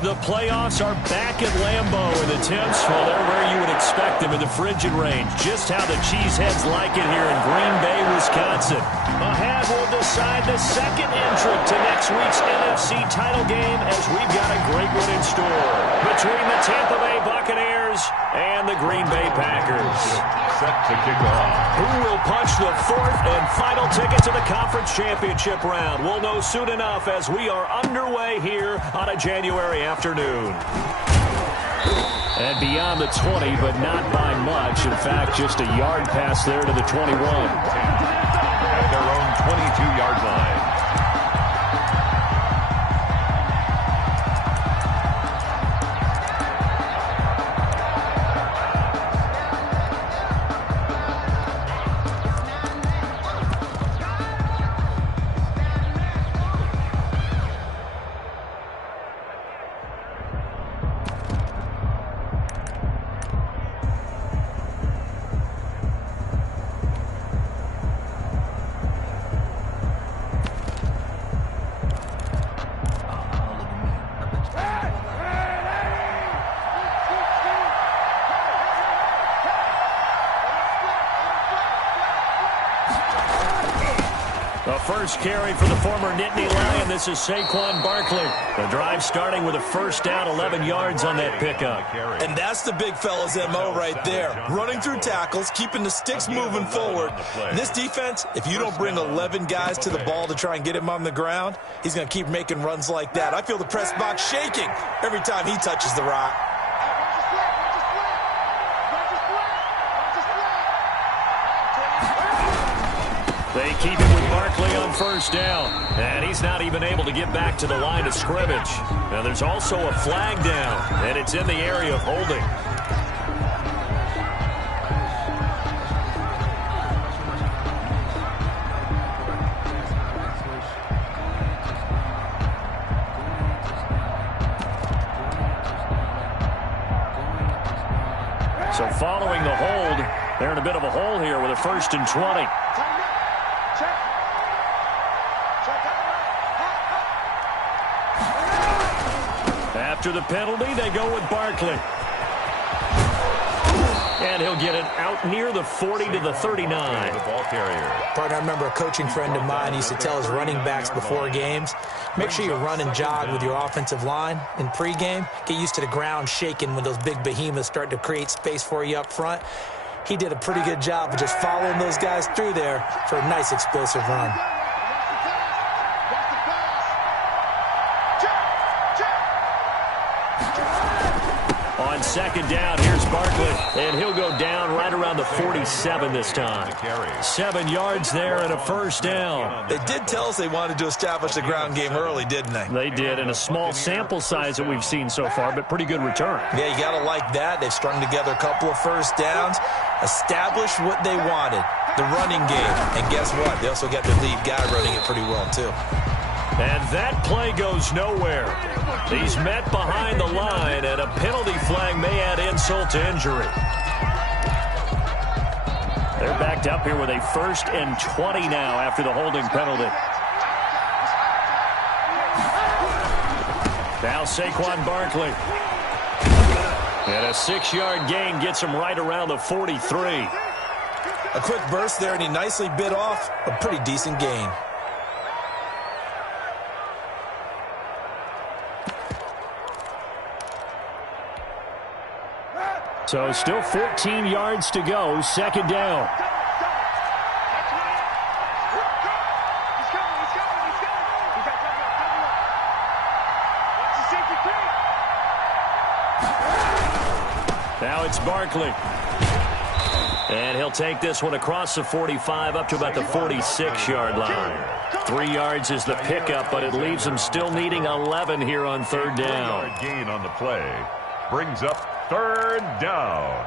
The playoffs are back at Lambeau, and the temps, well, they're where you would expect them in the frigid range. Just how the Cheeseheads like it here in Green Bay, Wisconsin. Ahead, we'll decide the second entrant to next week's NFC title game as we've got a great one in store between the Tampa Bay Buccaneers and the Green Bay Packers. Set to kick off. Who will punch the fourth and final ticket to the conference championship round? We'll know soon enough as we are underway here on a January afternoon. And beyond the 20, but not by much. In fact, just a yard pass there to the 21. At their own 22-yard line. First carry for the former Nittany Lion. This is Saquon Barkley. The drive starting with a first down, 11 yards on that pickup. And that's the big fella's MO right there. Running through tackles, keeping the sticks moving forward. This defense, if you don't bring 11 guys to the ball to try and get him on the ground, he's going to keep making runs like that. I feel the press box shaking every time he touches the rock. They keep it with Barkley on first down. And he's not even able to get back to the line of scrimmage. Now there's also a flag down, and it's in the area of holding. So following the hold, they're in a bit of a hole here with a 1st and 20. After the penalty, they go with Barkley. And he'll get it out near the 40 to the 39. The ball carrier. Partner, I remember a coaching friend of mine used to tell his running backs before games, make sure you run and jog with your offensive line in pregame. Get used to the ground shaking when those big behemoths start to create space for you up front. He did a pretty good job of just following those guys through there for a nice explosive run. On second down, here's Barkley, and he'll go down right around the 47 this time. 7 yards there and a first down. They did tell us they wanted to establish the ground game early, didn't they? They did, and a small sample size that we've seen so far, but pretty good return. Yeah, you got to like that. They've strung together a couple of first downs, established what they wanted, the running game. And guess what? They also got their lead guy running it pretty well, too. And that play goes nowhere. He's met behind the line, and a penalty flag may add insult to injury. They're backed up here with a 1st and 20 now after the holding penalty. Now Saquon Barkley. And a 6-yard gain gets him right around the 43. A quick burst there, and he nicely bit off a pretty decent gain. So still 14 yards to go, second down. Now it's Barkley. And he'll take this one across the 45 up to about the 46-yard line. 3 yards is the pickup, but it leaves him still needing 11 here on third down. 3-yard gain on the play. Brings up third down.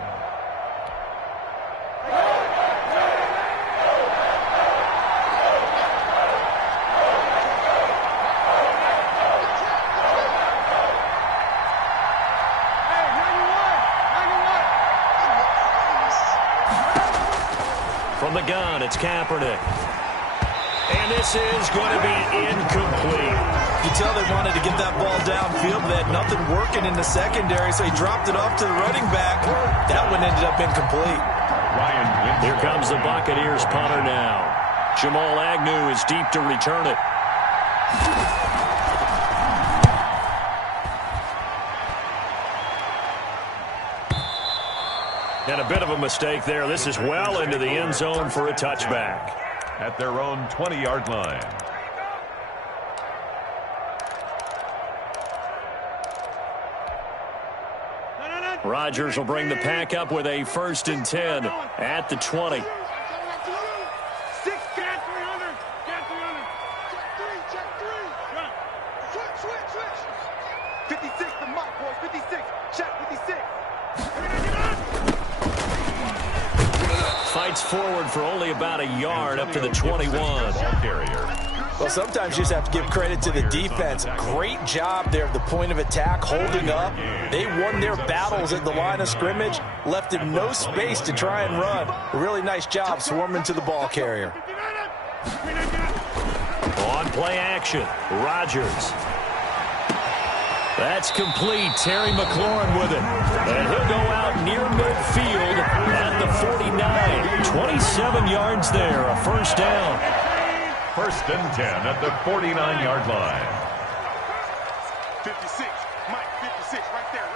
From the gun, it's Kaepernick. And this is going to be incomplete. You tell they wanted to get that ball downfield, but they had nothing working in the secondary, so he dropped it off to the running back. That one ended up incomplete. Here comes the Buccaneers punter now. Jamal Agnew is deep to return it. And a bit of a mistake there. This is well into the end zone for a touchback. At their own 20-yard line. Rodgers will bring the pack up with a 1st and 10 at the 20. Fights forward for only about a yard up to the 21. Well, sometimes you just have to give credit to the defense. Great job there at the point of attack, holding up. They won their battles at the line of scrimmage, left him no space to try and run. A really nice job swarming to the ball carrier. On play action, Rodgers. That's complete. Terry McLaurin with it. And he'll go out near midfield at the 49. 27 yards there, a 1st down. 1st and 10 at the 49-yard line. 56, Mike, 56, right there.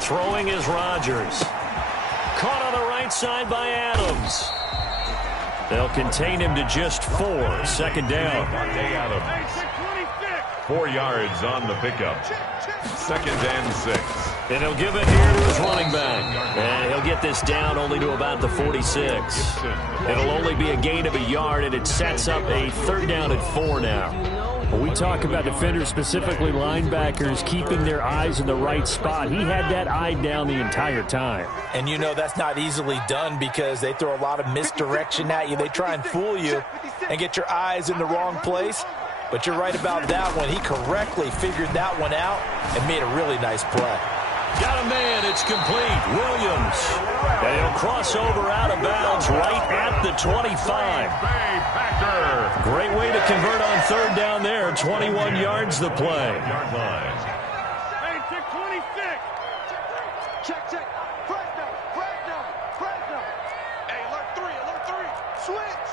Throwing is Rodgers. Caught on the right side by Adams. They'll contain him to just 4. 2nd down. Adams. 4 yards on the pickup. 2nd and 6. And he'll give it here to his running back. And he'll get this down only to about the 46. It'll only be a gain of a yard, and it sets up a 3rd down and 4 now. When we talk about defenders, specifically linebackers, keeping their eyes in the right spot, he had that eye down the entire time. And you know that's not easily done because they throw a lot of misdirection at you. They try and fool you and get your eyes in the wrong place. But you're right about that one. He correctly figured that one out and made a really nice play. Got a man. It's complete. Williams. And he'll cross over out of bounds right at the 25. Great way to convert on 3rd down there. 21 yards the play. Hey, check 26. Check. Fresno. Hey, alert 3. Switch.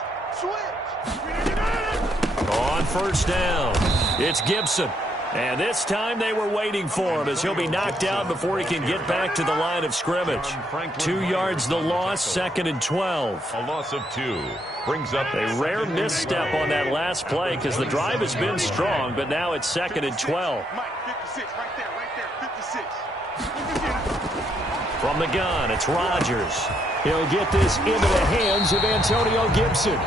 On 1st down, it's Gibson. And this time they were waiting for him as he'll be knocked out before he can get back to the line of scrimmage. 2 yards the loss, 2nd and 12. A loss of 2 brings up a rare misstep on that last play because the drive has been strong, but now it's 2nd and 12. Mike, 56, right there, 56. From the gun, it's Rodgers. He'll get this into the hands of Antonio Gibson.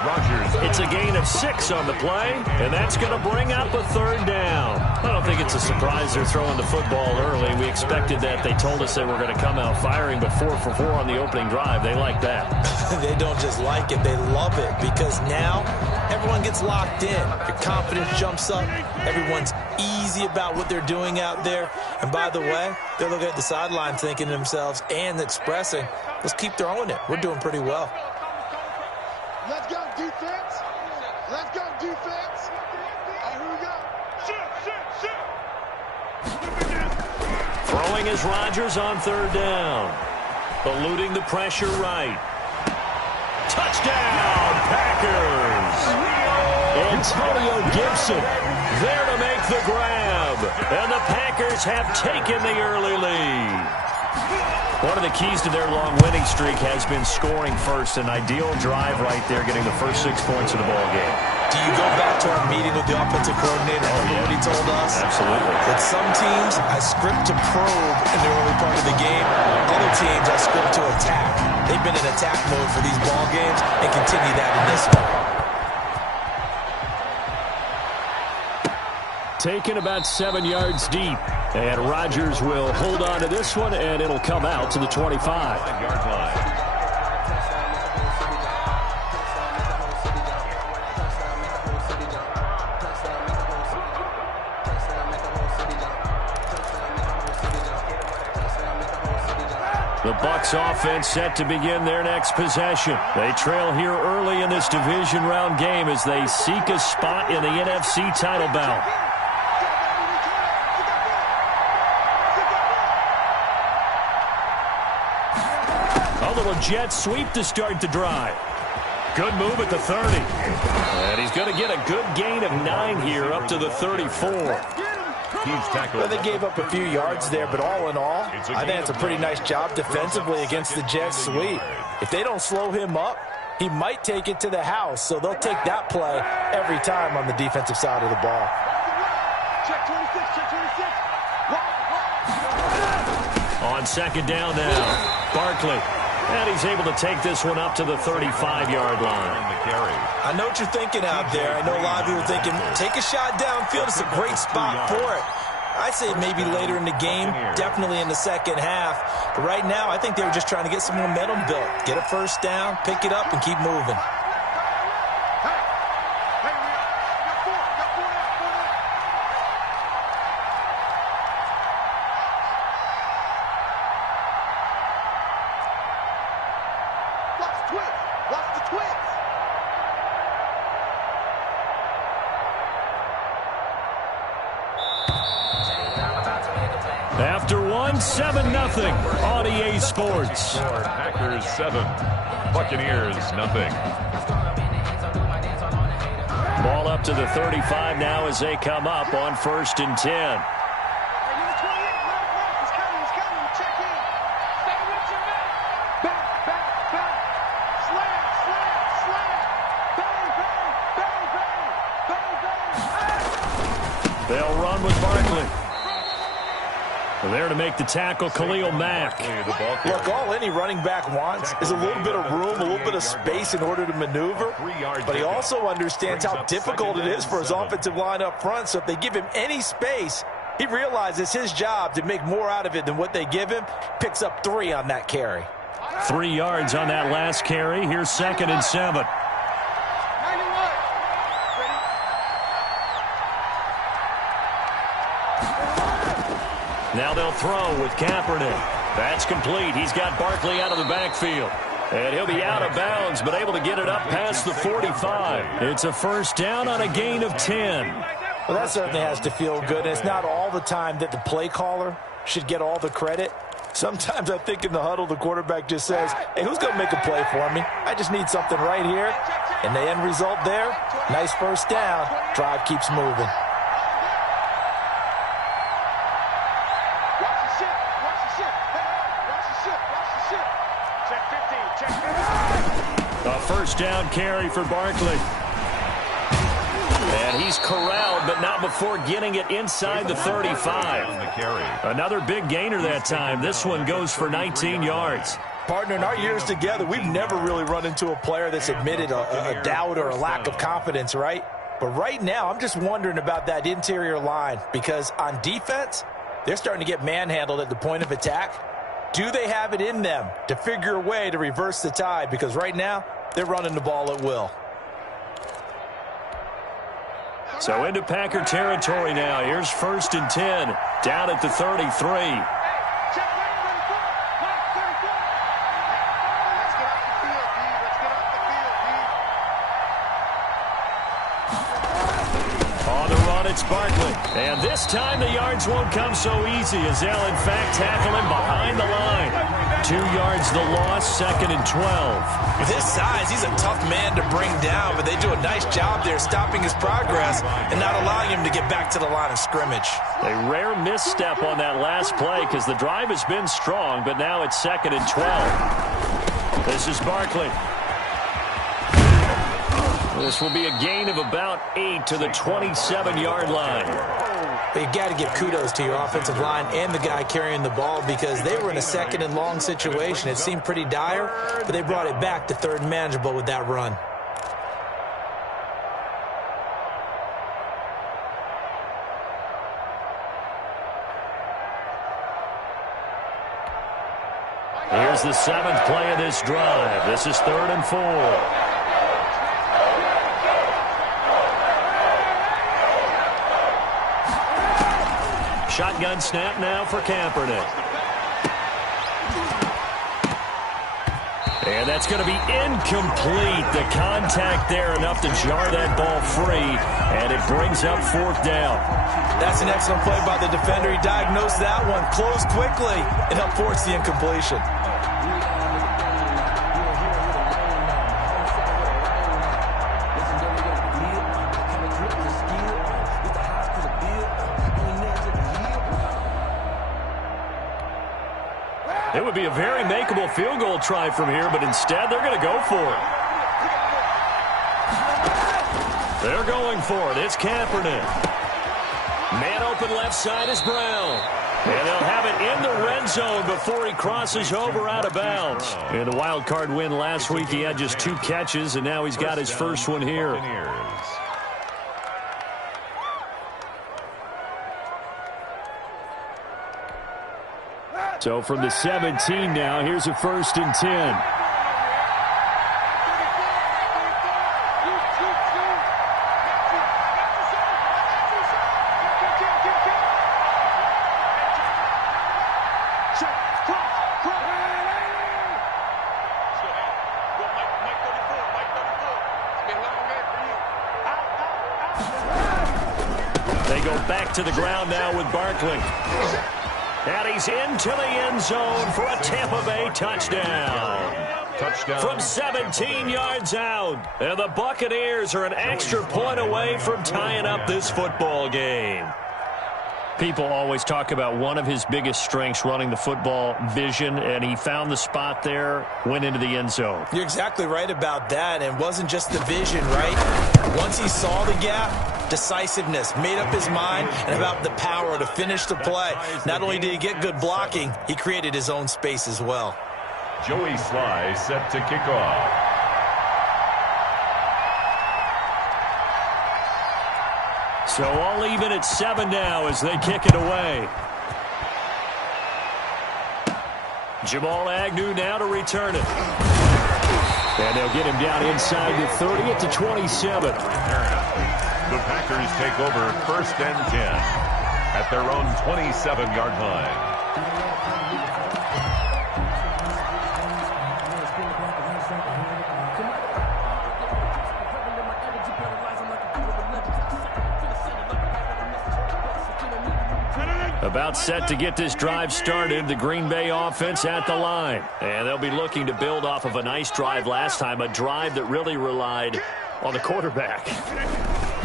Rodgers. It's a gain of 6 on the play, and that's going to bring up a 3rd down. I don't think it's a surprise they're throwing the football early. We expected that. They told us they were going to come out firing, but 4 for 4 on the opening drive. They like that. They don't just like it, they love it, because now everyone gets locked in. Your confidence jumps up. Everyone's easy about what they're doing out there. And by the way, they're looking at the sideline thinking to themselves and expressing, let's keep throwing it. We're doing pretty well. Let's go, defense. Let's go, defense. All right, here we go. Shit. Throwing is Rodgers on 3rd down. Eluding the pressure right. Touchdown, Packers. Antonio Gibson there to make the grab. And the Packers have taken the early lead. One of the keys to their long winning streak has been scoring first. An ideal drive right there, getting the first 6 points of the ball game. Do you go back to our meeting with the offensive coordinator? Remember what he told us? Absolutely. With some teams, I script to probe in the early part of the game. Other teams, I script to attack. They've been in attack mode for these ball games and continue that in this one. Taken about 7 yards deep. And Rodgers will hold on to this one, and it'll come out to the 25. 5-yard line. The Bucs offense set to begin their next possession. They trail here early in this division round game as they seek a spot in the NFC title bout. A little jet sweep to start the drive. Good move at the 30. And he's going to get a good gain of 9 here up to the 34. Well, they gave up a few yards there, but all in all, I think it's a pretty nice job defensively against the jet sweep. If they don't slow him up, he might take it to the house, so they'll take that play every time on the defensive side of the ball. On second down now, Barkley. And he's able to take this one up to the 35-yard line. I know what you're thinking out there. I know a lot of people are thinking, take a shot downfield. It's a great spot for it. I'd say maybe later in the game, definitely in the second half. But right now, I think they were just trying to get some momentum built. Get a first down, pick it up, and keep moving. After one, 7-0 on EA Sports. Packers 7, Buccaneers 0. Ball up to the 35 now as they come up on 1st and 10. They'll run with Barkley. There to make the tackle, Khalil Mack. Look, all any running back wants is a little bit of room, a little bit of space in order to maneuver. But he also understands how difficult it is for his offensive line up front. So if they give him any space, he realizes his job to make more out of it than what they give him. Picks up 3 on that carry. 3 yards on that last carry. Here's 2nd and 7. Now they'll throw with Kaepernick. That's complete. He's got Barkley out of the backfield. And he'll be out of bounds, but able to get it up past the 45. It's a first down on a gain of 10. Well, that certainly has to feel good. And it's not all the time that the play caller should get all the credit. Sometimes I think in the huddle, the quarterback just says, hey, who's going to make a play for me? I just need something right here. And the end result there, nice first down. Drive keeps moving. A first down carry for Barkley. And he's corralled, but not before getting it inside the 35. Another big gainer that time. This one goes for 19 yards. Partner, in our years together, we've never really run into a player that's admitted a doubt or a lack of confidence, right? But right now, I'm just wondering about that interior line because on defense, they're starting to get manhandled at the point of attack. Do they have it in them to figure a way to reverse the tide? Because right now, they're running the ball at will. So into Packer territory now. Here's 1st and 10, down at the 33. It's Barkley. And this time the yards won't come so easy as they'll, in fact, tackle him behind the line. 2 yards the loss, 2nd and 12. With his size, he's a tough man to bring down, but they do a nice job there stopping his progress and not allowing him to get back to the line of scrimmage. A rare misstep on that last play because the drive has been strong, but now it's 2nd and 12. This is Barkley. This will be a gain of about 8 to the 27-yard line. But you got to give kudos to your offensive line and the guy carrying the ball because they were in a 2nd and long situation. It seemed pretty dire, but they brought it back to 3rd and manageable with that run. Here's the 7th play of this drive. This is 3rd and 4. Shotgun snap now for Kaepernick. And that's going to be incomplete. The contact there enough to jar that ball free, and it brings up fourth down. That's an excellent play by the defender. He diagnosed that one, closed quickly, and helped force the incompletion. It would be a very makeable field goal try from here, but instead they're going to go for it. They're going for it. It's Kaepernick. Man open left side is Brown. And they'll have it in the red zone before he crosses over out of bounds. In the wild card win last week, he had just 2 catches, and now he's got his first one here. So from the 17 now, here's a 1st and 10. They go back to the ground now with Barkley. And he's into the end zone for a Tampa Bay touchdown. From 17 yards out. And the Buccaneers are an extra point away from tying up this football game. People always talk about one of his biggest strengths running the football, vision, and he found the spot there, went into the end zone. You're exactly right about that, and it wasn't just the vision, right? Once he saw the gap, decisiveness, made up his mind, and about the power to finish the play. Not only did he get good blocking, he created his own space as well. Joey Sly set to kick off. So all even at 7 now as they kick it away. Jamal Agnew now to return it. And they'll get him down inside the 30 at the 27. The Packers take over 1st and 10 at their own 27-yard line. About set to get this drive started, the Green Bay offense at the line. And they'll be looking to build off of a nice drive last time, a drive that really relied on the quarterback.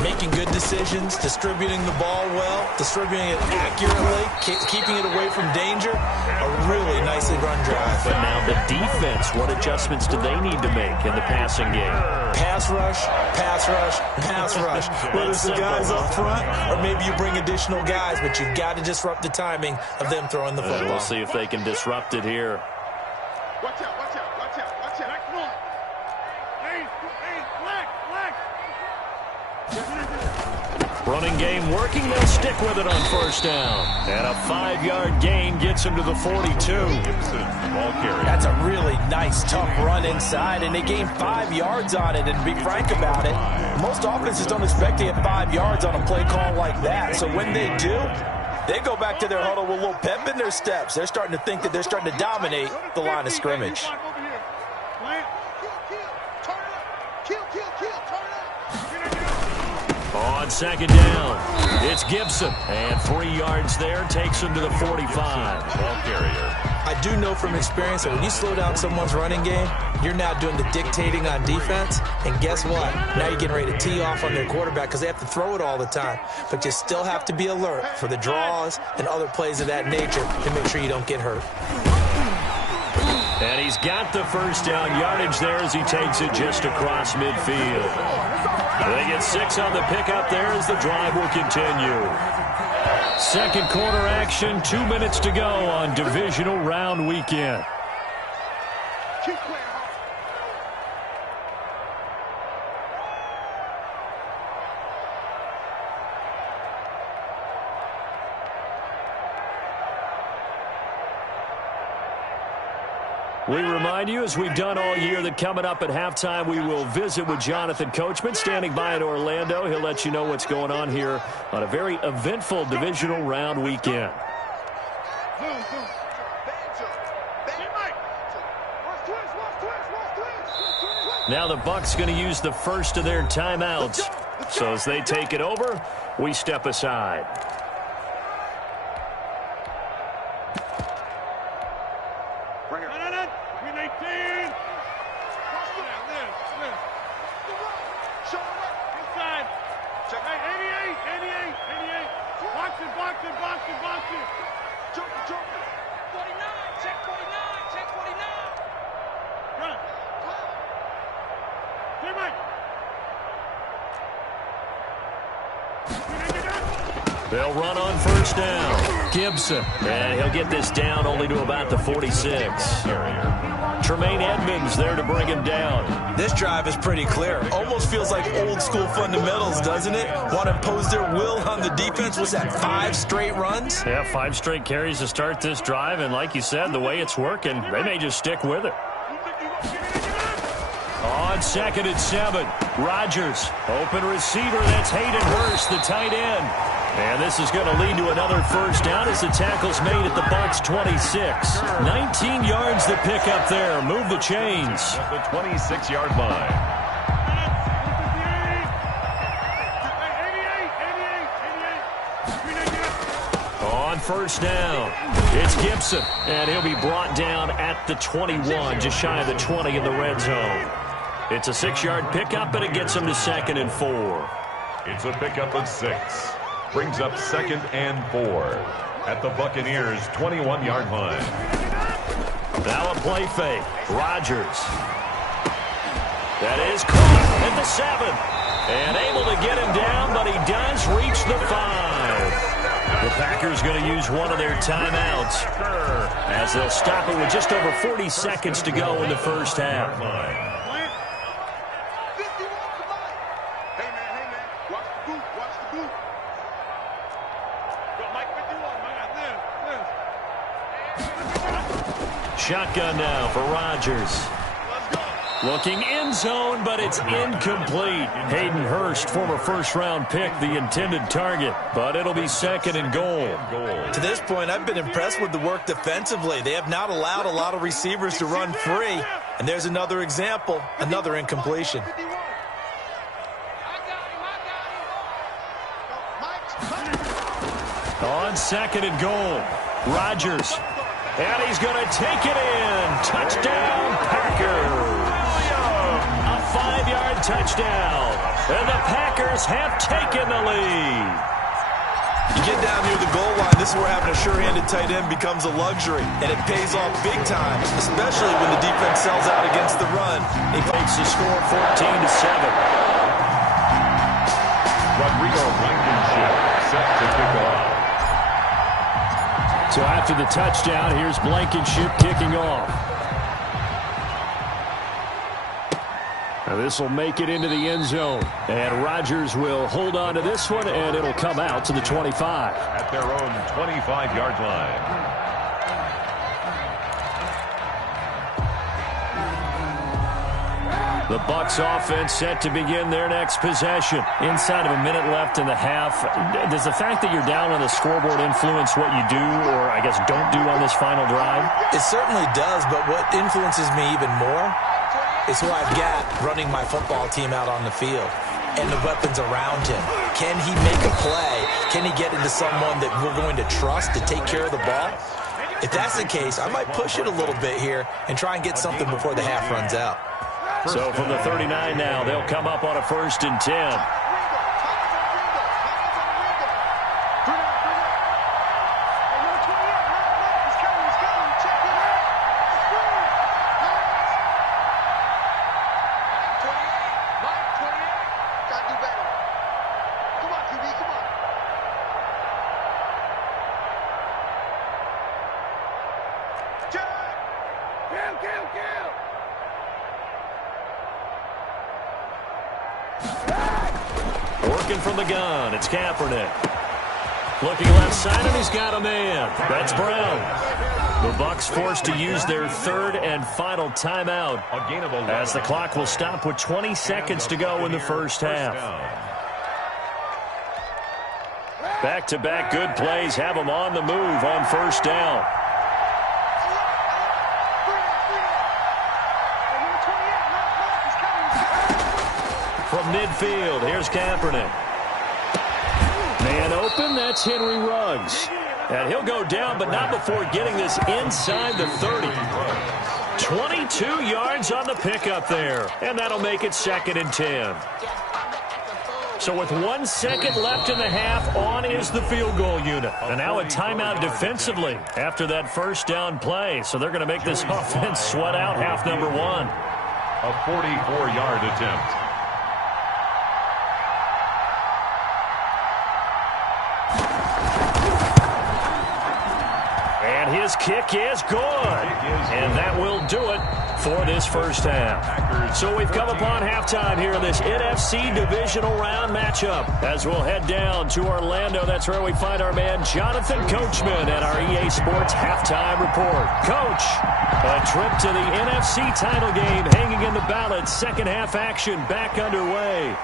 Making good decisions, distributing the ball well, distributing it accurately, keeping it away from danger. A really nicely run drive. But now the defense, what adjustments do they need to make in the passing game? Pass rush, pass rush, pass rush. Whether it's the guys up front or maybe you bring additional guys, but you've got to disrupt the timing of them throwing the football. We'll see if they can disrupt it here. Watch out, watch out, watch out, watch out. Running game working. They'll stick with it on 1st down. And a 5-yard gain gets him to the 42. Ball carry. That's a really nice, tough run inside, and they gained 5 yards on it. And to be frank about it, most offenses don't expect to get 5 yards on a play call like that. So when they do, they go back to their huddle with a little pep in their steps. They're starting to think that they're starting to dominate the line of scrimmage. On 2nd down, it's Gibson. And 3 yards there takes him to the 45. Ball carrier. I do know from experience that when you slow down someone's running game, you're now doing the dictating on defense. And guess what? Now you're getting ready to tee off on their quarterback because they have to throw it all the time. But you still have to be alert for the draws and other plays of that nature to make sure you don't get hurt. And he's got the 1st down yardage there as he takes it just across midfield. They get 6 on the pickup there as the drive will continue. 2nd quarter action, 2 minutes to go on divisional round weekend. We remind you, as we've done all year, that coming up at halftime, we will visit with Jonathan Coachman, standing by in Orlando. He'll let you know what's going on here on a very eventful divisional round weekend. Now the Bucs going to use the first of their timeouts. So as they take it over, we step aside. Bring it. Green 18. Inside. Check. Hey, 88. Box it. Jump. 49. Check 49. Run. Hey, Mike. They'll run on first down. Gibson. And he'll get this down only to about the 46. Tremaine Edmonds there to bring him down. This drive is pretty clear. Almost feels like old school fundamentals, doesn't it? Want to impose their will on the defense. Was that 5 straight runs? Yeah, 5 straight carries to start this drive. And like you said, the way it's working, they may just stick with it. On 2nd and 7, Rodgers. Open receiver, that's Hayden Hurst, the tight end. And this is going to lead to another first down as the tackle's made at the Bucs 26. 19 yards to pick up there. Move the chains. At the 26-yard line. On first down, it's Gibson. And he'll be brought down at the 21, just shy of the 20 in the red zone. It's a 6-yard pickup, and it gets him to 2nd and 4. It's a pickup of 6. Brings up 2nd and 4 at the Buccaneers' 21-yard line. Now a play fake. Rodgers. That is caught at the 7. And able to get him down, but he does reach the 5. The Packers going to use one of their timeouts as they'll stop it with just over 40 seconds to go in the first half. Shotgun now for Rodgers. Looking end zone, but it's incomplete. Hayden Hurst, former first-round pick, the intended target, but it'll be 2nd and goal. To this point, I've been impressed with the work defensively. They have not allowed a lot of receivers to run free. And there's another example, another incompletion. On 2nd and goal, Rodgers. And he's going to take it in. Touchdown, Packers. A 5-yard touchdown. And the Packers have taken the lead. You get down near the goal line, this is where having a sure-handed tight end becomes a luxury. And it pays off big time, especially when the defense sells out against the run. He makes the score 14-7. Rodrigo Blankenship set to kick off. So after the touchdown, here's Blankenship kicking off. Now this will make it into the end zone. And Rodgers will hold on to this one, and it'll come out to the 25. At their own 25-yard line. The Bucs offense set to begin their next possession. Inside of a minute left in the half, does the fact that you're down on the scoreboard influence what you do, or I guess don't do on this final drive? It certainly does, but what influences me even more is who I've got running my football team out on the field and the weapons around him. Can he make a play? Can he get into someone that we're going to trust to take care of the ball? If that's the case, I might push it a little bit here and try and get something before the half runs out. So from the 39 now, they'll come up on a 1st and 10. Working from the gun, it's Kaepernick. Looking left side, and he's got a man. That's Brown. The Bucs forced to use their 3rd and final timeout as the clock will stop with 20 seconds to go in the first half. Back-to-back good plays have them on the move on first down. midfield. Here's Kaepernick. Man open, that's Henry Ruggs. And he'll go down, but not before getting this inside the 30. 22 yards on the pickup there. And that'll make it 2nd and 10. So with 1 second left in the half, on is the field goal unit. And now a timeout defensively after that first down play. So they're going to make this offense sweat out half number 1. A 44-yard attempt. And his kick is good. And that will do it for this first half. So we've come upon halftime here in this NFC Divisional Round matchup. As we'll head down to Orlando, that's where we find our man Jonathan Coachman at our EA Sports Halftime Report. Coach, a trip to the NFC title game hanging in the balance. Second half action back underway.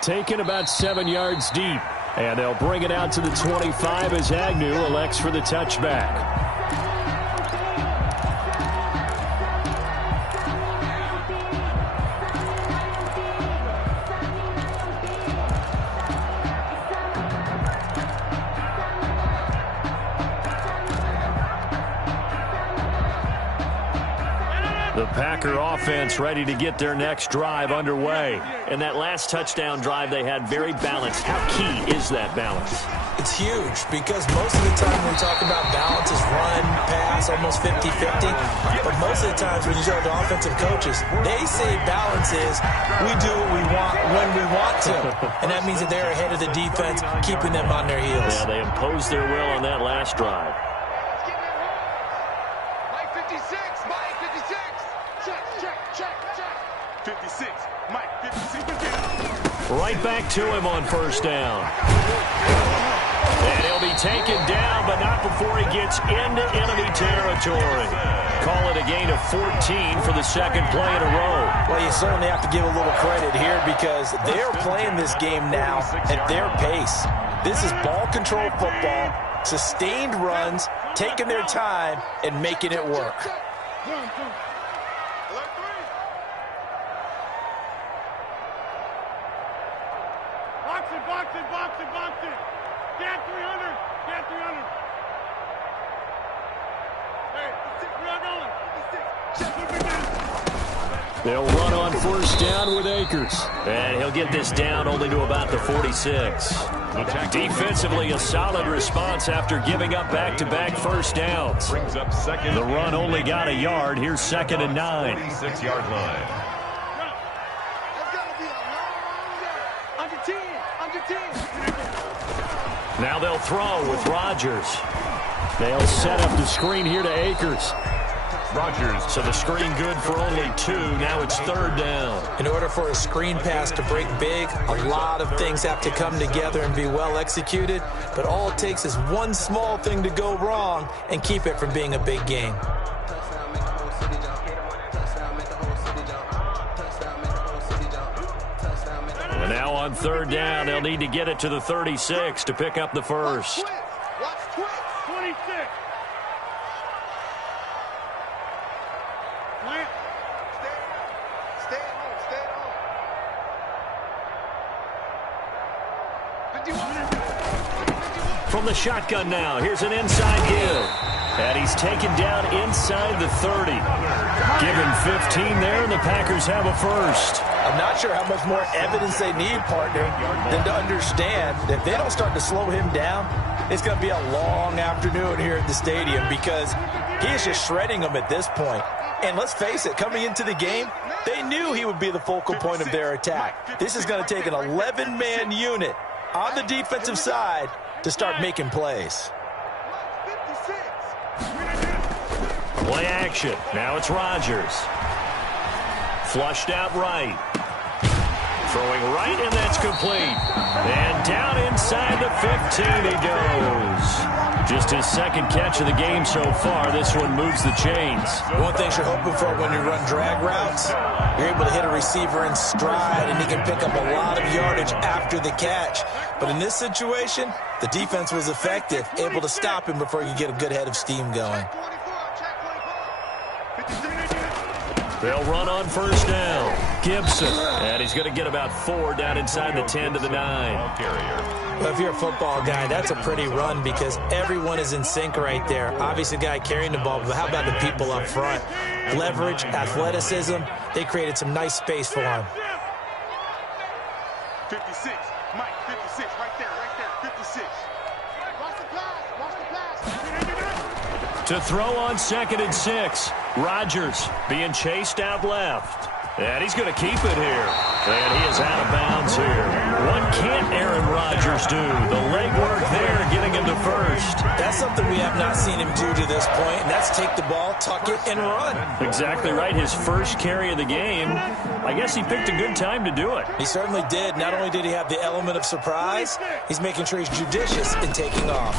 Taken about 7 yards deep. And they'll bring it out to the 25 as Agnew elects for the touchback. The Packer offense ready to get their next drive underway. And that last touchdown drive they had very balanced. How key is that balance? It's huge because most of the time when we talk about balance is run, pass, almost 50-50. But most of the times when you talk to offensive coaches, they say balance is we do what we want when we want to. And that means that they're ahead of the defense, keeping them on their heels. Yeah, they imposed their will on that last drive. Mike 56, Mike 56. Check. 56, Mike 56. Right back to him on first down. And he'll be taken down, but not before he gets into enemy territory. Call it a gain of 14 for the second play in a row. Well, you certainly have to give a little credit here because they're playing this game now at their pace. This is ball control football, sustained runs, taking their time, and making it work. Box it. Get 300. Hey, we're They'll run on first down with Akers. And he'll get this down only to about the 46. Defensively, a solid response after giving up back-to-back first downs. The run only got a yard. Here's 2nd and 9. 46-yard line. Now they'll throw with Rodgers. They'll set up the screen here to Akers. Rodgers. So the screen good for only 2. Now it's 3rd down. In order for a screen pass to break big, a lot of things have to come together and be well executed. But all it takes is one small thing to go wrong and keep it from being a big game. And now on 3rd down, they'll need to get it to the 36 to pick up the first. Watch twist. 26. Plant. Stay at home. 51. From the shotgun now, here's an inside give. And he's taken down inside the 30. Give him 15 there, and the Packers have a first. I'm not sure how much more evidence they need, partner, than to understand that if they don't start to slow him down, it's going to be a long afternoon here at the stadium because he is just shredding them at this point. And let's face it, coming into the game, they knew he would be the focal point of their attack. This is going to take an 11-man unit on the defensive side to start making plays. Play action. Now it's Rodgers. Flushed out right. Throwing right, and that's complete. And down inside the 15 he goes. Just his second catch of the game so far. This one moves the chains. One thing you're hoping for when you run drag routes, you're able to hit a receiver in stride, and he can pick up a lot of yardage after the catch. But in this situation, the defense was effective, able to stop him before he could get a good head of steam going. They'll run on first down. Gibson. And he's going to get about 4 down inside the 10 to the 9. Well, if you're a football guy, that's a pretty run because everyone is in sync right there. Obviously, the guy carrying the ball, but how about the people up front? Leverage, athleticism, they created some nice space for him. 56, Mike, 56, right there, 56. Watch the pass. To throw on 2nd and 6. Rodgers being chased out left. And he's going to keep it here. And he is out of bounds here. What can't Aaron Rodgers do? The legwork there getting him to first. That's something we have not seen him do to this point, and that's take the ball, tuck it, and run. Exactly right. His first carry of the game. I guess he picked a good time to do it. He certainly did. Not only did he have the element of surprise, he's making sure he's judicious in taking off.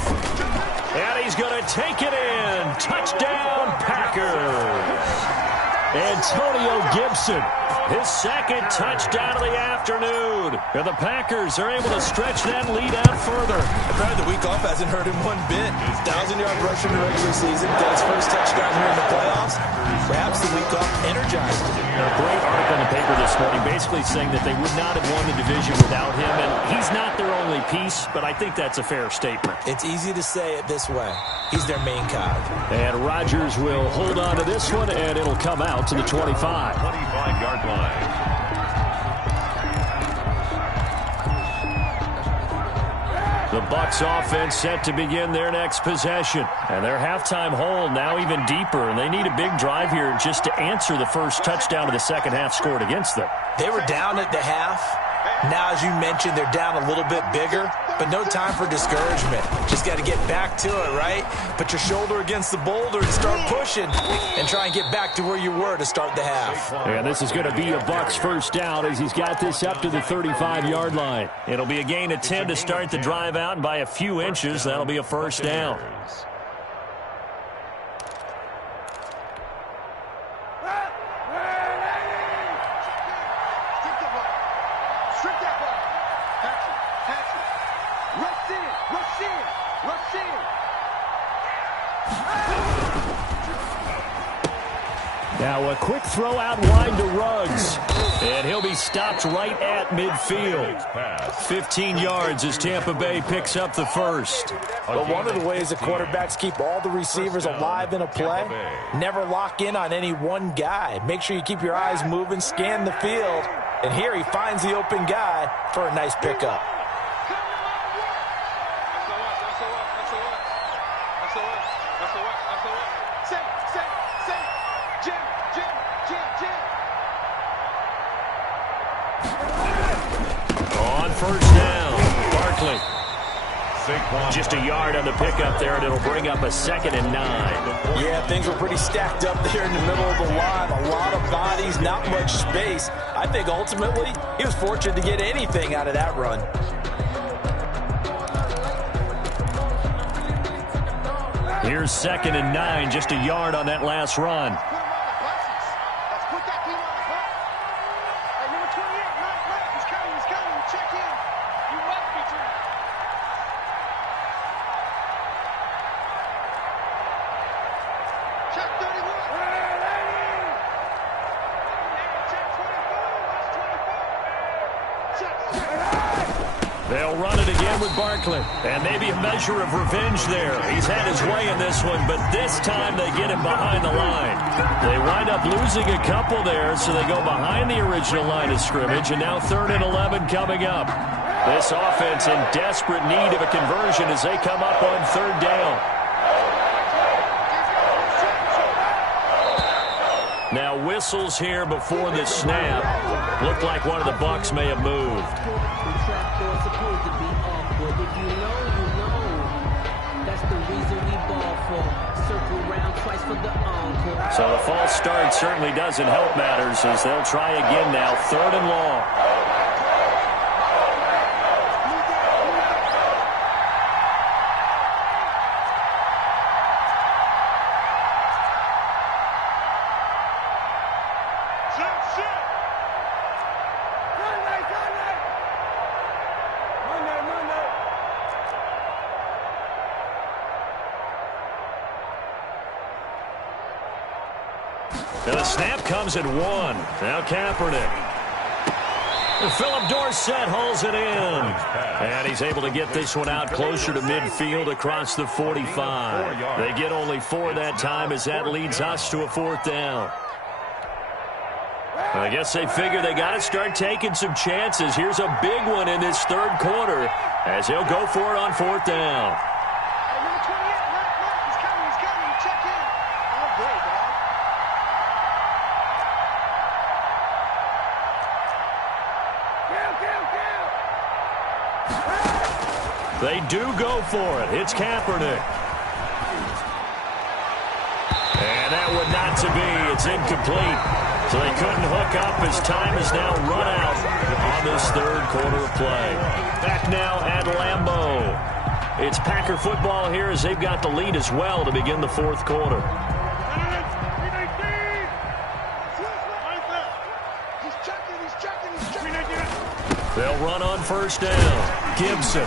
And he's going to take it in. Touchdown, Packers. Antonio Gibson, his 2nd touchdown of the afternoon. And the Packers are able to stretch that lead out further. Probably the week off hasn't hurt him one bit. 1,000-yard rush in the regular season. Got his first touchdown here in the playoffs. Perhaps the week off energized him. A great article in the paper this morning basically saying that they would not have won the division without him. And he's not their only piece, but I think that's a fair statement. It's easy to say it this way. He's their main cog. And Rodgers will hold on to this one, and it'll come out to the 25. 25-yard line. The Bucs offense set to begin their next possession. And their halftime hole now even deeper, and they need a big drive here just to answer the first touchdown of the second half scored against them. They were down at the half. Now, as you mentioned, they're down a little bit bigger, but no time for discouragement. Just got to get back to it, right? Put your shoulder against the boulder and start pushing and try and get back to where you were to start the half. And this is going to be a Bucs first down as he's got this up to the 35-yard line. It'll be a gain of 10 to start the drive out, and by a few inches, that'll be a first down. Now a quick throw out wide to Ruggs. And he'll be stopped right at midfield. 15 yards as Tampa Bay picks up the first. But one of the ways the quarterbacks keep all the receivers alive in a play, never lock in on any one guy. Make sure you keep your eyes moving, scan the field. And here he finds the open guy for a nice pickup. On first down, Barkley. Just a yard on the pickup there, and it'll bring up a 2nd and 9. Yeah, things were pretty stacked up there in the middle of the line. A lot of bodies, not much space. I think ultimately he was fortunate to get anything out of that run. Here's 2nd and 9, just a yard on that last run. They'll run it again with Barkley. And maybe a measure of revenge there. He's had his way in this one, but this time they get him behind the line. They wind up losing a couple there, so they go behind the original line of scrimmage, and now 3rd and 11 coming up. This offense in desperate need of a conversion as they come up on 3rd down. Now whistles here before the snap. Looked like one of the Bucs may have moved. So the false start certainly doesn't help matters as they'll try again now, 3rd and long. And the snap comes at 1. Now Kaepernick. And Philip Dorsett hauls it in. And he's able to get this one out closer to midfield across the 45. They get only 4 that time as that leads us to a 4th down. I guess they figure they got to start taking some chances. Here's a big one in this 3rd quarter as he'll go for it on 4th down. They do go for it. It's Kaepernick. And that would not to be. It's incomplete. So they couldn't hook up as time is now run out on this 3rd quarter of play. Back now at Lambeau. It's Packer football here as they've got the lead as well to begin the 4th quarter. They'll run on 1st down. Gibson.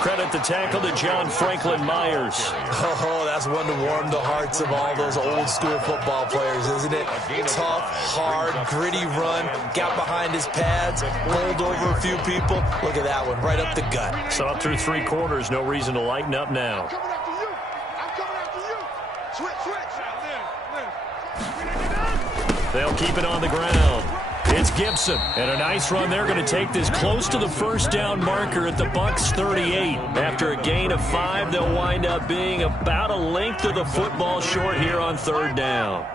Credit the tackle to John Franklin Myers. Oh, that's one to warm the hearts of all those old-school football players, isn't it? Tough, hard, gritty run. Got behind his pads, bowled over a few people. Look at that one, right up the gut. So up through 3 quarters, no reason to lighten up now. I'm coming after you. Switch. They'll keep it on the ground. It's Gibson, and a nice run. They're going to take this close to the 1st down marker at the Bucs 38. After a gain of 5, they'll wind up being about a length of the football short here on 3rd down.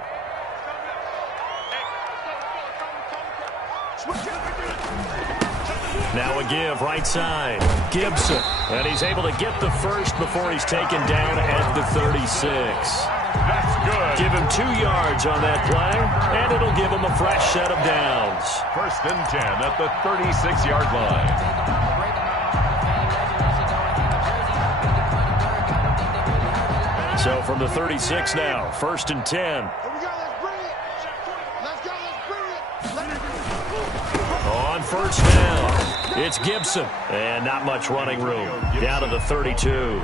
Now a give, right side. Gibson, and he's able to get the first before he's taken down at the 36. That's good. Give him 2 yards on that play, and it'll give him a fresh set of downs. 1st and 10 at the 36-yard line. So from the 36 now, 1st and 10. Here we go, let's bring it. Let's bring it. On 1st down, it's Gibson, and not much running room. Down to the 32.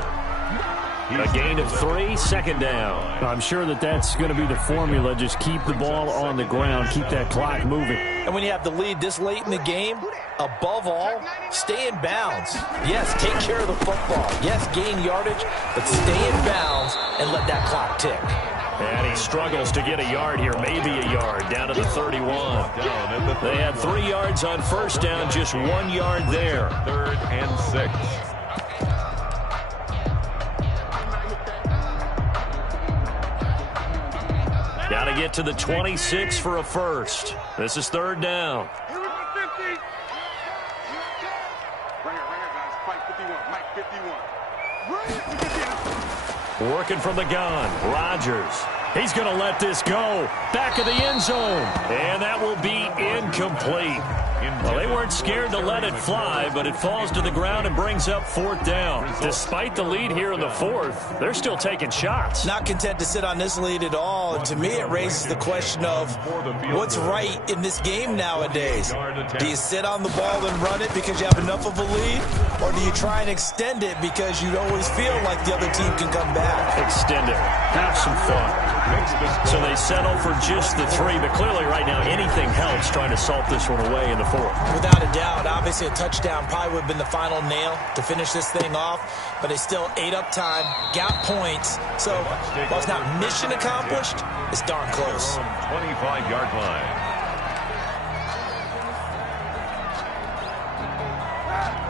A gain of 3, 2nd down. I'm sure that's going to be the formula. Just keep the ball on the ground, keep that clock moving. And when you have the lead this late in the game, above all, stay in bounds. Yes, take care of the football. Yes, gain yardage, but stay in bounds and let that clock tick. And he struggles to get a yard here, maybe a yard, down to the 31. They had 3 yards on 1st down, just 1 yard there. 3rd and 6. Got to get to the 26 for a first. This is 3rd down. Here we go, 50. Bring it, guys. Mike 51. Working from the gun. Rodgers. He's going to let this go. Back of the end zone. And that will be incomplete. Well, they weren't scared to let it fly, but it falls to the ground and brings up 4th down. Despite the lead here in the 4th, they're still taking shots. Not content to sit on this lead at all. And to me, it raises the question of what's right in this game nowadays. Do you sit on the ball and run it because you have enough of a lead? Or do you try and extend it because you always feel like the other team can come back? Extend it. Have some fun. So they settle for just the 3, but clearly right now anything helps trying to salt this one away in the 4th. Without a doubt, obviously a touchdown probably would have been the final nail to finish this thing off, but they still ate up time, got points. So while it's not mission accomplished, it's darn close. 25-yard line.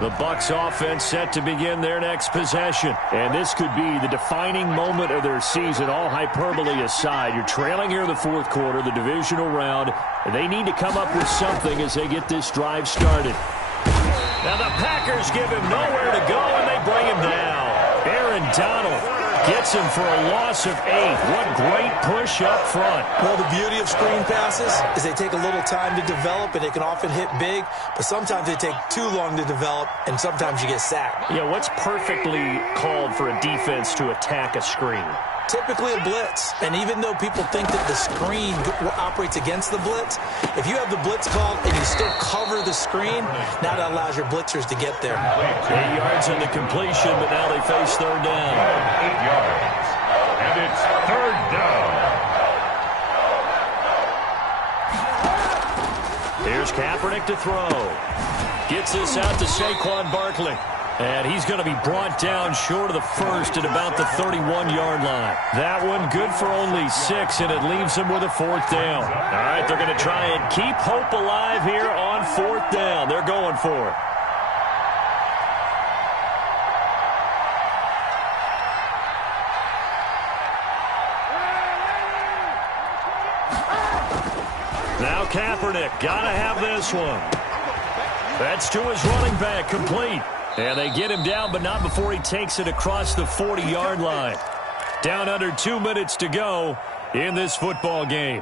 The Bucs offense set to begin their next possession. And this could be the defining moment of their season, all hyperbole aside. You're trailing here in the 4th quarter, the divisional round, and they need to come up with something as they get this drive started. Now the Packers give him nowhere to go, and they bring him down. Aaron Donald gets him for a loss of 8. What great push up front. Well, the beauty of screen passes is they take a little time to develop, and they can often hit big, but sometimes they take too long to develop, and sometimes you get sacked. Yeah, what's perfectly called for a defense to attack a screen? Typically a blitz, and even though people think that the screen operates against the blitz, if you have the blitz called and you still cover the screen, now that allows your blitzers to get there. 8 yards in the completion, but now they face 3rd down. 8 yards. And it's 3rd down. Here's Kaepernick to throw. Gets this out to Saquon Barkley. And he's going to be brought down short of the first at about the 31-yard line. That one good for only 6, and it leaves him with a 4th down. All right, they're going to try and keep hope alive here on 4th down. They're going for it. Now Kaepernick, got to have this one. That's to his running back, complete. And they get him down, but not before he takes it across the 40-yard line. Down under 2 minutes to go in this football game.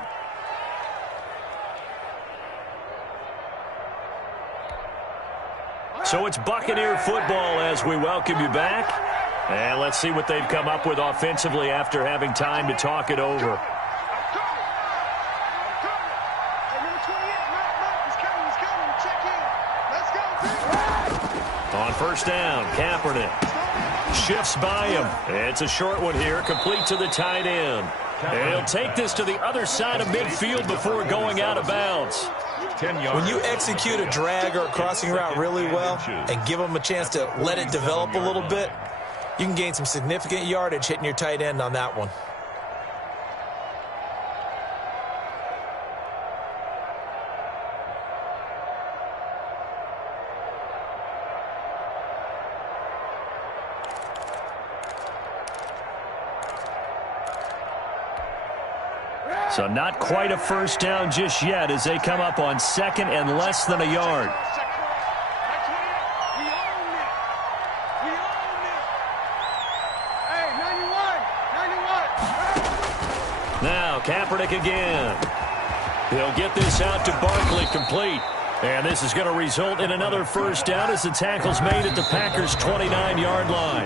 So it's Buccaneer football as we welcome you back. And let's see what they've come up with offensively after having time to talk it over. On first down, Kaepernick shifts by him. It's a short one here, complete to the tight end. And he'll take this to the other side of midfield before going out of bounds. When you execute a drag or a crossing route really well and give them a chance to let it develop a little bit, you can gain some significant yardage hitting your tight end on that one. So not quite a first down just yet as they come up on 2nd and less than a yard. Now Kaepernick again. He'll get this out to Barkley, complete. And this is going to result in another first down as the tackle's made at the Packers' 29-yard line.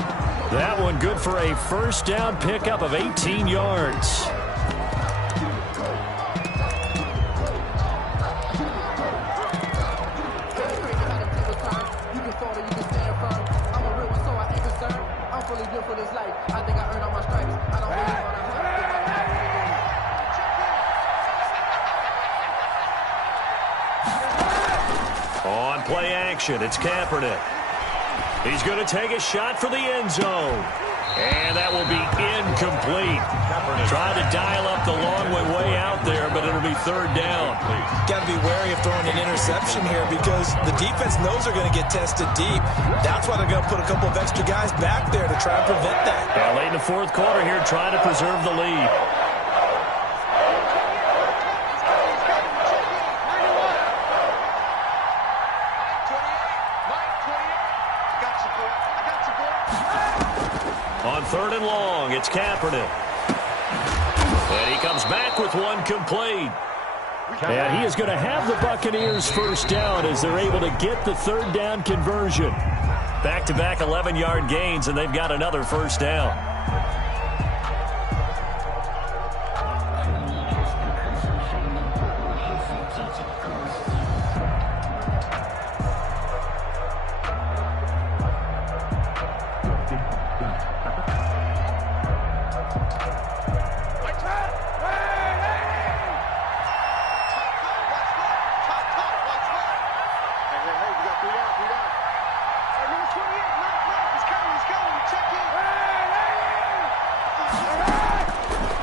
That one good for a first down pickup of 18 yards. On play action, it's Kaepernick. He's going to take a shot for the end zone. And that will be incomplete. Trying to dial up the long way out there, but it'll be 3rd down. Got to be wary of throwing an interception here because the defense knows they're going to get tested deep. That's why they're going to put a couple of extra guys back there to try and prevent that. Yeah, late in the 4th quarter here, trying to preserve the lead. On 3rd and long, it's Kaepernick. And he comes back with one complete. And he is going to have the Buccaneers first down as they're able to get the 3rd down conversion. Back-to-back 11-yard gains, and they've got another first down.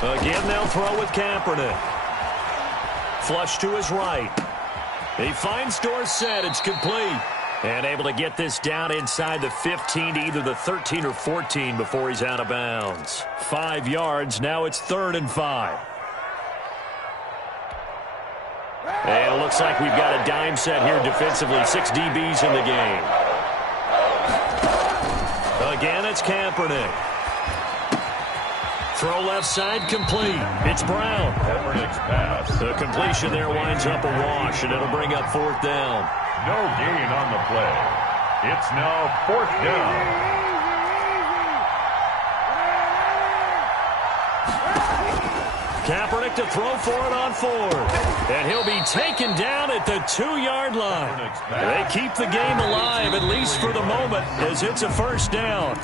Again, they'll throw with Kaepernick. Flush to his right. He finds Dorsett. It's complete. And able to get this down inside the 15 to either the 13 or 14 before he's out of bounds. 5 yards. Now it's 3rd and 5. And it looks like we've got a dime set here defensively. 6 DBs in the game. Again, it's Kaepernick. Throw left side, complete. It's Brown. Kaepernick's pass. The completion there winds up a wash, and it'll bring up 4th down. No gain on the play. It's now 4th down. Kaepernick to throw for it on 4th. And he'll be taken down at the 2-yard line. They keep the game alive, at least for the moment, as it's a first down.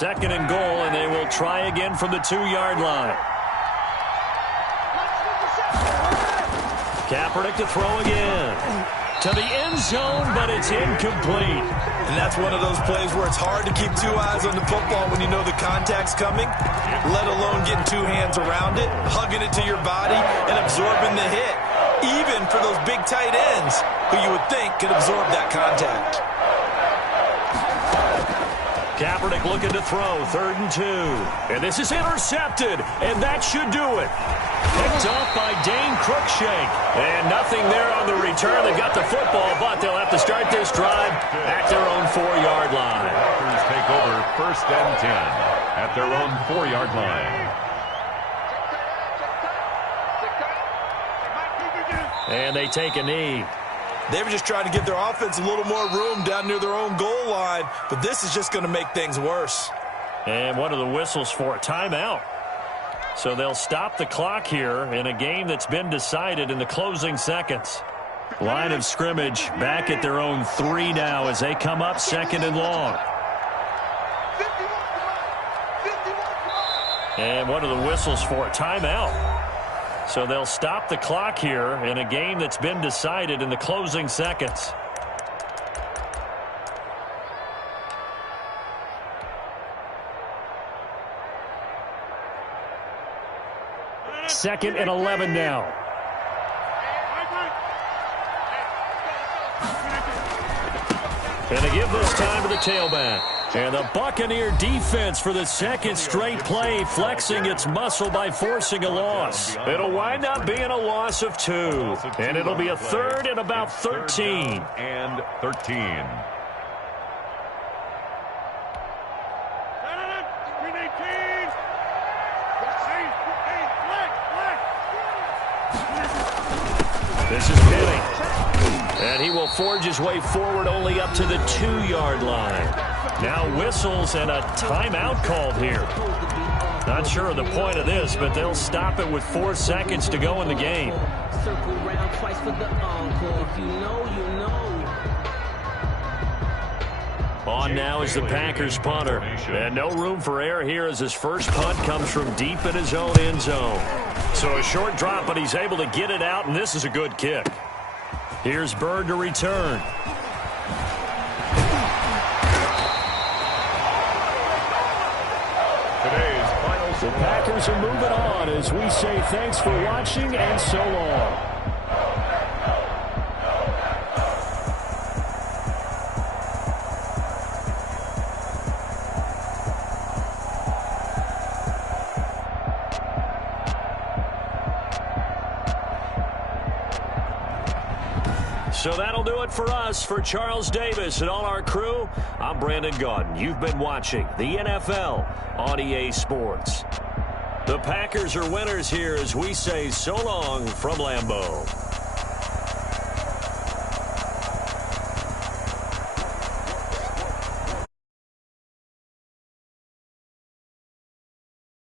second and goal, and they will try again from the 2-yard line. Kaepernick to throw again. To the end zone, but it's incomplete. And that's one of those plays where it's hard to keep two eyes on the football when you know the contact's coming, let alone getting two hands around it, hugging it to your body, and absorbing the hit, even for those big tight ends who you would think could absorb that contact. Kaepernick looking to throw, 3rd and 2. And this is intercepted, and that should do it. Picked off by Dane Cruikshank. And nothing there on the return. They got the football, but they'll have to start this drive at their own 4-yard line. Packers take over 1st and 10 at their own 4-yard line. And they take a knee. They were just trying to give their offense a little more room down near their own goal line, but this is just going to make things worse. And what are the whistles for? A timeout. So they'll stop the clock here in a game that's been decided in the closing seconds. Line of scrimmage back at their own 3 now as they come up 2nd and long. And what are the whistles for? A timeout. So they'll stop the clock here in a game that's been decided in the closing seconds. Second and 11 now. And they give this time to the tailback. And the Buccaneer defense for the 2nd straight play, flexing its muscle by forcing a loss. It'll wind up being a loss of 2. And it'll be a 3rd and about 13. And 13. This is Penny. And he will forge his way forward only up to the 2-yard line. Now whistles and a timeout called here. Not sure of the point of this, but they'll stop it with 4 seconds to go in the game. Circle round twice for the encore. If you know, you know. On now is the Packers punter. And no room for error here as his first punt comes from deep in his own end zone. So a short drop, but he's able to get it out, and this is a good kick. Here's Bird to return. The Packers are moving on as we say thanks for watching and so long. So that'll do it for us. For Charles Davis and all our crew, I'm Brandon Gaudin. You've been watching the NFL on EA Sports. The Packers are winners here as we say so long from Lambeau.